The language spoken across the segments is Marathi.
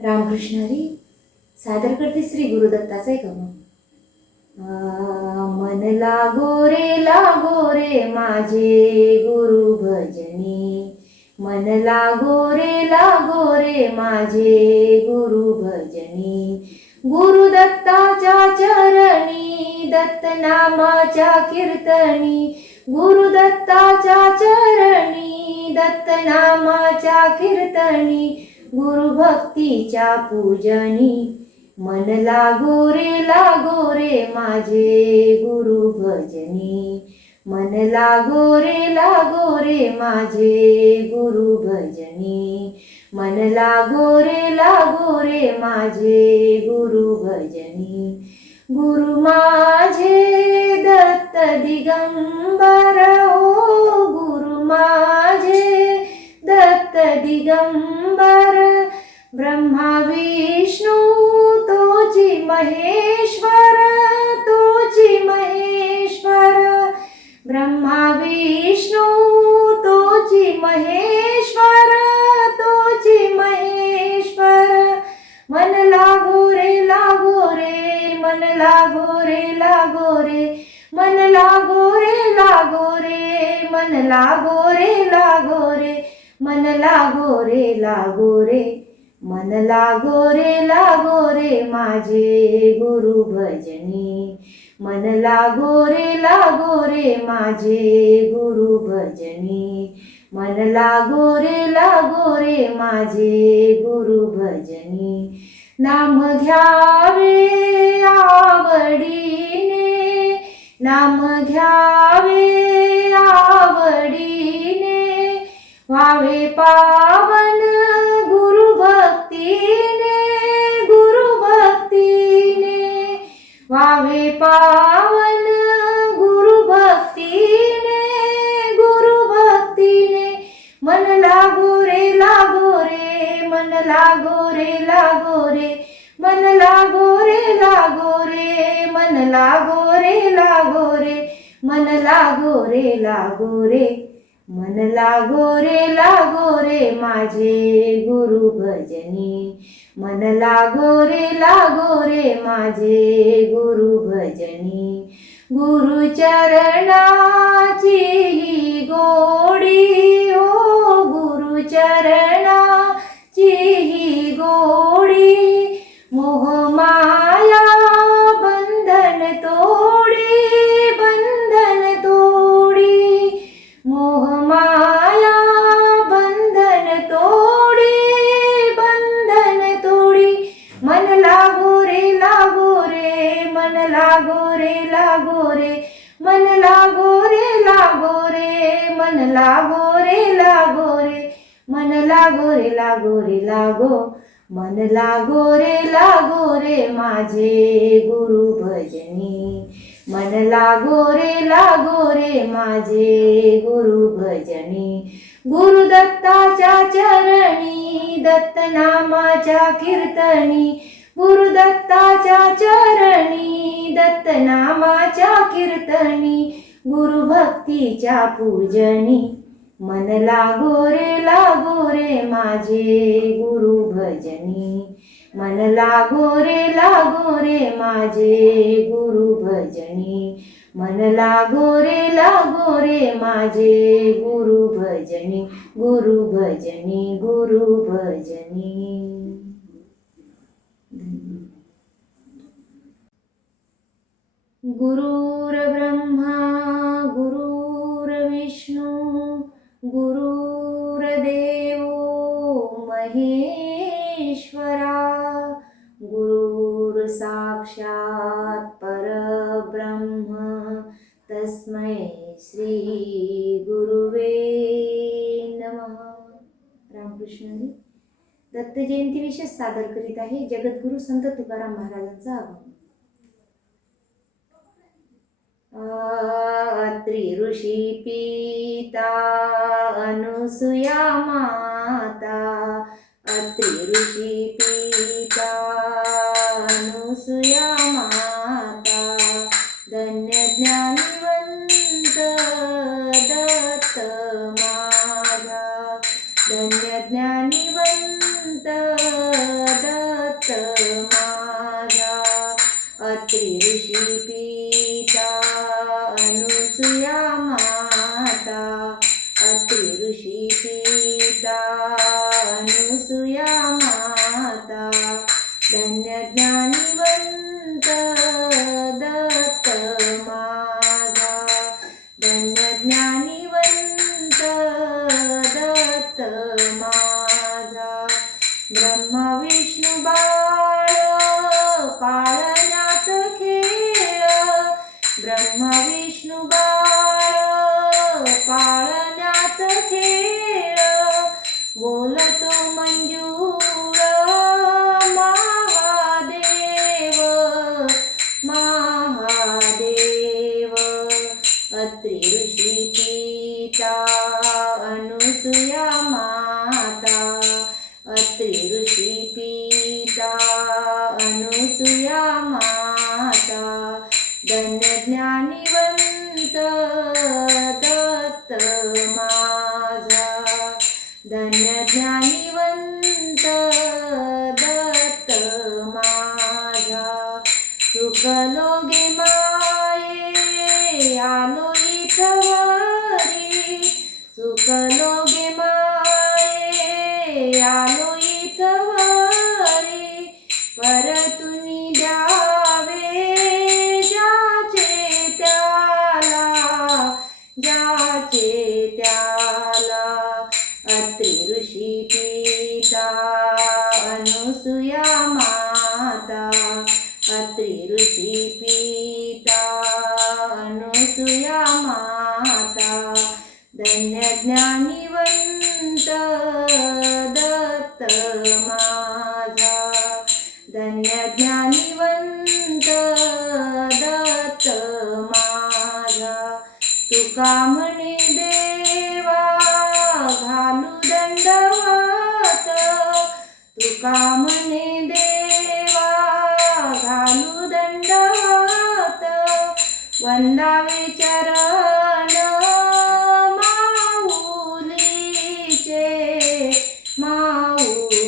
रामकृष्ण हरी सादर करते श्री गुरुदत्ताचा एक मन लागो रे माझे गुरु भजनी, मन लागो रे माझे गुरु भजनी। गुरुदत्ताच्या चरणी दत्त नामाच्या कीर्तनी, गुरुदत्ताच्या चरणी दत्त नामाच्या कीर्तनी, गुरु भक्तीच्या पूजनी। मन लागो रे माझे गुरु भजनी, मन लागो रे माझे गुरु भजनी, मन लागो रे माझे गुरु भजनी। गुरु माझे दत्त दिगंबर हो, गुरु माझे दत्त दिगंबर, ब्रह्मा विष्णू तोची महेश्वर, तोची महेश्वर, ब्रह्मा विष्णू तोची महेश्वर, तोची महेश्वर। मन लागो रे मन लागो रे मन लागो रे मन लागो रे मन लागो रे मन लागो रे माझे गुरु भजनी, मन लागो रे माझे गुरु भजनी, मन लागो रे माझे गुरु भजनी। नाम घ्यावे आवडीने, नाम घ्यावे आवडीने, व्हावे पावन गुरु भक्तीने, गुरु भक्तीने, व्हावे पावन गुरु भक्तीने, गुरु भक्तीने। मन लागो रे मन लागो रे मन लागो रे मन लागो रे मन लागो रे मन लागो रे माझे गुरु भजनी, मन लागो रे माझे गुरु भजनी। गुरु चरणाची ही गोडी हो, गुरु चरणाची ही गोडी, मोह माया बंधन तोडी, बंधन तोडी, मोह माया बंधन तोडी, बंधन तोडी। मन लागो रे मन लागो रे मन लागो रे मन लागो रे मन लागो रे मन लागो रे माझे गुरु भजनी, मन लागो रे माझे गुरु भजनी। गुरुदत्ताच्या चरणी दत्त नामाच्या कीर्तनी, गुरुदत्ताच्या चरणी दत्त नामाच्या कीर्तनी, गुरु भक्तीच्या पूजनी। मन लागो रे माझे गुरु भजनी, मन लागो रे माझे गुरु भजनी, मन लागो रे माझे गुरु भजनी, गुरु भजनी, गुरु भजनी। गुरुर्ब्रह्मा गुरुर्विष्णू गुरुर्देव महेश्वरा, गुरुर् साक्षात् परब्रह्म तस्मै श्री गुरुवे नमः। रामकृष्ण हरी दत्त जयंती विशेष सादर करीत आहे जगद्गुरु संत तुकाराम महाराजांचा आगमन। अत्रि ऋषी पिता अनुसुया माता, अत्रि ऋषी पिता अनुसुया माता, धन्य ज्ञानवंत दत्त माझा, धन्य ज्ञानवंत दत्त अनुसुया माता अत्रि ऋषी पिता अनुसुया माता धन्य ज्ञानिवंत दत्त माझा धन्य ज्ञानिवंत दत्त माझा सुखलो गे माये आलो इथवरी सुखलो गे माये आलो इथवरी परतुनी द्यावे ज्याचे त्याला अत्रि ऋषी पिता अनुसुया माता अत्रि ऋषी पिता अनुसुया माता धन्य ज्ञानिवंत दत्त माझा धन्य ज्ञानिवंत दत्त माझा तुका म्हणे देवा घालू दंडवत तुका म्हणे देवा घालू दंडवत वंदावे चरण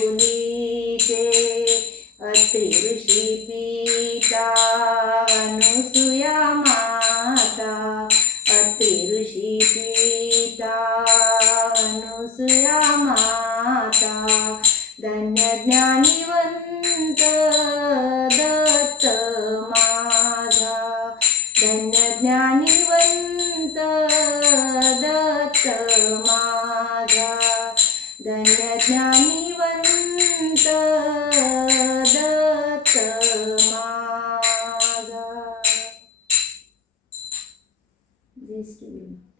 माऊलीचे अत्रि ऋषी पिता अनुसुया माता अत्रि ऋषी पिता अनुसुया माता धन्य ज्ञानिवंत दत्त माझा धन्य ज्ञानिवंत दत्त माझा धन्य ज्ञानिवंत दत्त माझा. जय श्री